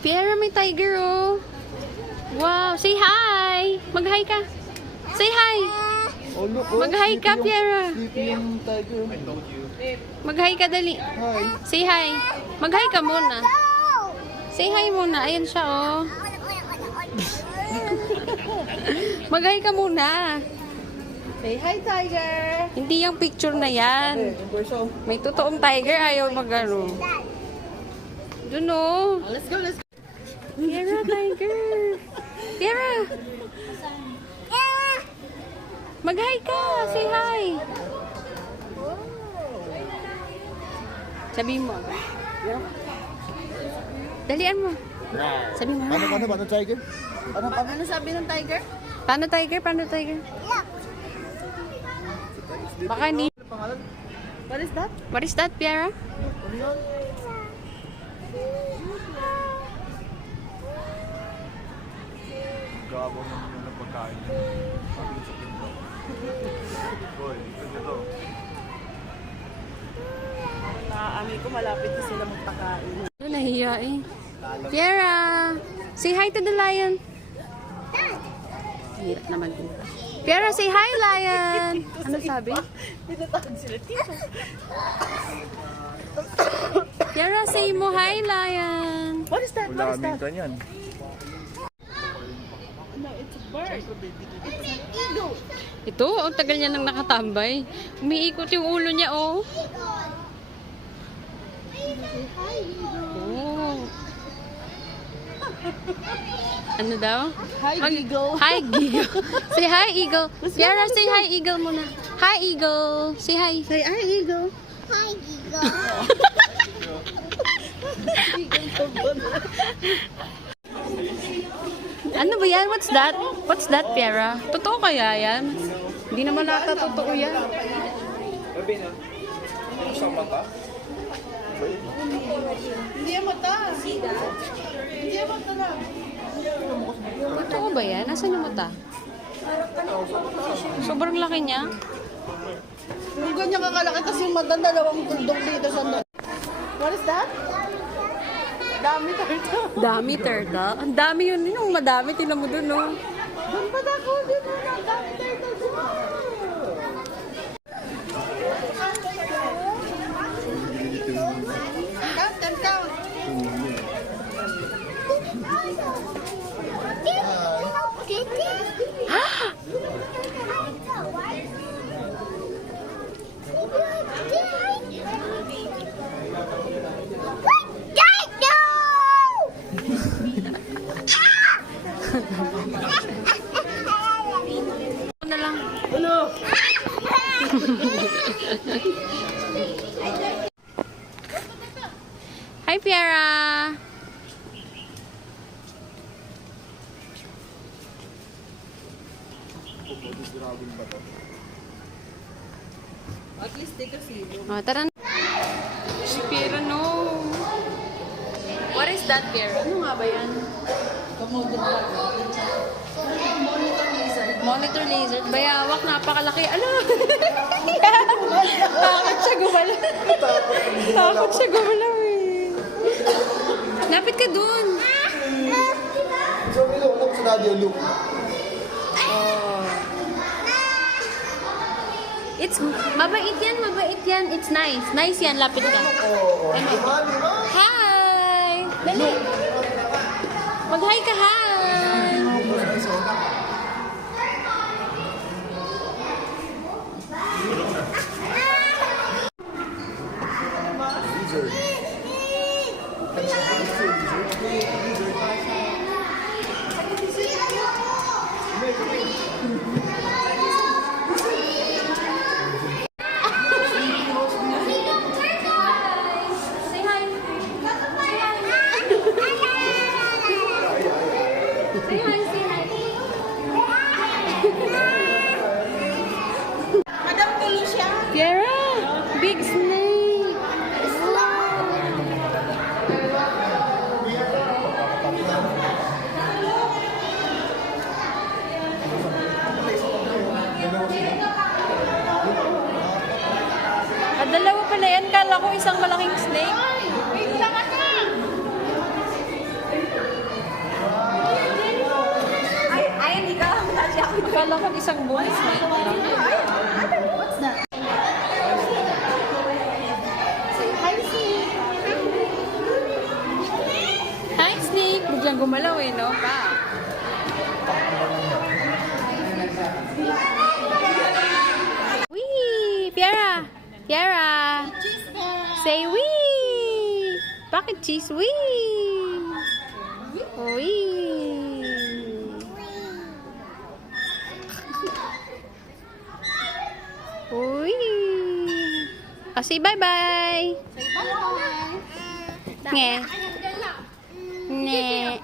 Piera, may tiger, oh. Wow, say hi. Mag-hi ka. Say hi. Oh, look, oh. Mag-hi ka, Piera. Sleepy yung tiger. Mag-hi ka, dali. Hi. Say hi. Mag-hi ka muna. Say hi muna. Ayan siya, oh. Mag-hi ka muna. Say hi, tiger! Hindi yung picture na yan. May totoong tiger, ayaw mag-ano. Dun, oh. Let's go, let's go! Piera, tiger. Piera. Mag-hi ka. Say hi. Sabihin mo. Dalian mo. Sabihin mo. Paano, tiger? Ano sabi ng tiger? Paano tiger? Paano tiger? Baka ni... What is that? What is that, Piera? Gabang naman yung pagkain. Boy, ito. Naaamoy ko malapit na sila magpakain. Nahiya eh. Piera! Say hi to the lion. Hirap naman din. Piera, say hi, lion! Ano sabi? Tinatawag sila tito. Piera, say mo hi, lion! What is that? What is that? Ganyan. No, it's a bird. It's an eagle. Ito, ang tagal niya nang nakatambay. Umiikot yung ulo niya, oh. Oh. Ano daw? Hi, eagle. Hi, eagle. Say hi, eagle. Piera, say hi, eagle muna. Hi, eagle. Say hi. Say hi, eagle. Hi, Gigo. Ano ba yan? What's that? What's that, Piera? Totoo kaya yan? Hindi naman nata totoo yan. Hindi yan mata. Hindi yan mata lang. Totoo ba yan? Nasaan yung mata? Sobrang laki niya. Kung ganyan kakalaki kasi yung mata, dalawang tuldok dito sa... What is that? Dami turtle. Dami turtle. Ang dami yun. Yung madami. Tinan mo dun, no? Doon pa na ko din mo na. Dami turtle dun. Count. Na lang. Hello. Hi, Piera. At least take a seat. Tara na. Si Piera, no. What is that, Piera? Ano nga ba yan? Monitor laser. Bayawak, napakalaki. Ano? Takot siya gumalaw. Takot siya gumalaw eh. Lapit ka dun. So, look sa daddy, look. It's mabait yan. It's nice. Nice yan, lapit ka. Hi! Dali. Mag-hi ka, hi! Say hi. Say hi, say hi. Madam Felicia. Piera, big snake. Dalawa pala yan. Kala ko isang malaking snake. Wait lang ka. Akala ko isang buong snake lang. What's that? Say hi, Snake. Hi, snake! Biglang gumalaw eh, no? Pa. Wee! Piara! Piara! Say wee! Bakit cheese? Wee! Wee! Wee! Oh, say bye-bye! Say bye-bye. Nge. Ne.